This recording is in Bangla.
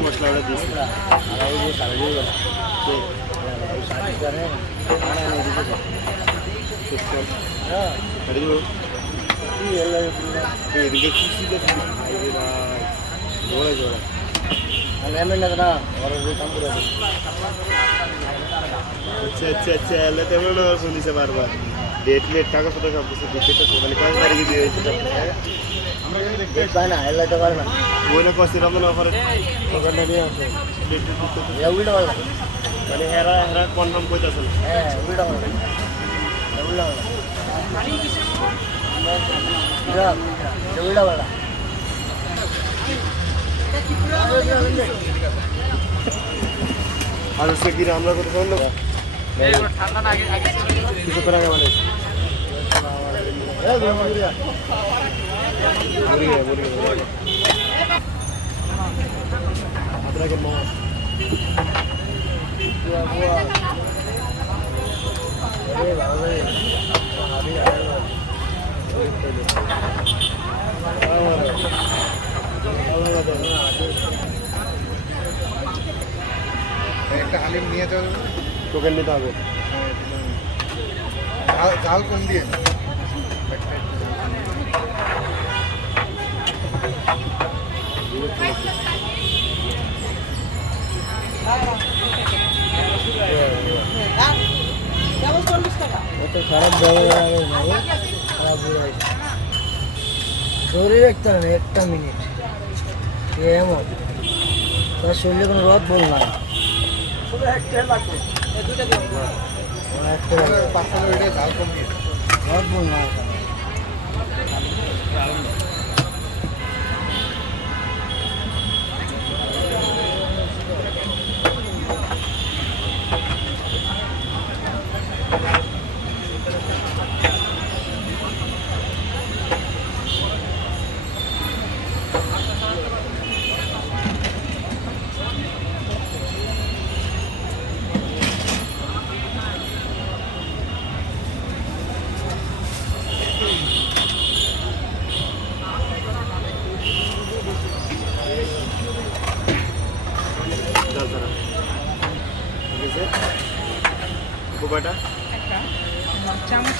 মশলা ওটা দিয়েছি এদিকে খুশি জোড়া জোড়া আচ্ছা আচ্ছা আচ্ছা এলে তেমন ফোন দিছে বারবার ডেট লেট কাগজ পত্র সব কিছু দিতে মানে কয় তারিখে দিয়ে হয়েছে না এলাকা পারে না ওইটা কষ্ট রকম অফারে মানে হেরা হেরা কনফার্ম কইতাছে না হ্যাঁ উল্টা উল্টা উল্টা উল্টা আর সে কি আমরা কত ফোন দেব ঠান্ডা না আগে কিছু করে আগে মানে এই বুড়িয়া বুড়িয়া বুড়িয়া আপনাকে মা বুয়া বুয়া এই ভালো আবি একটা হালিম নিয়ে চল টোকেন নিতে হবে ঝাল কম দিয়ে খারাপ ধরে রাখতে হবে একটা মিনিট এমন তার শরীরে কোনো রদ বল না রদ বল না চামচ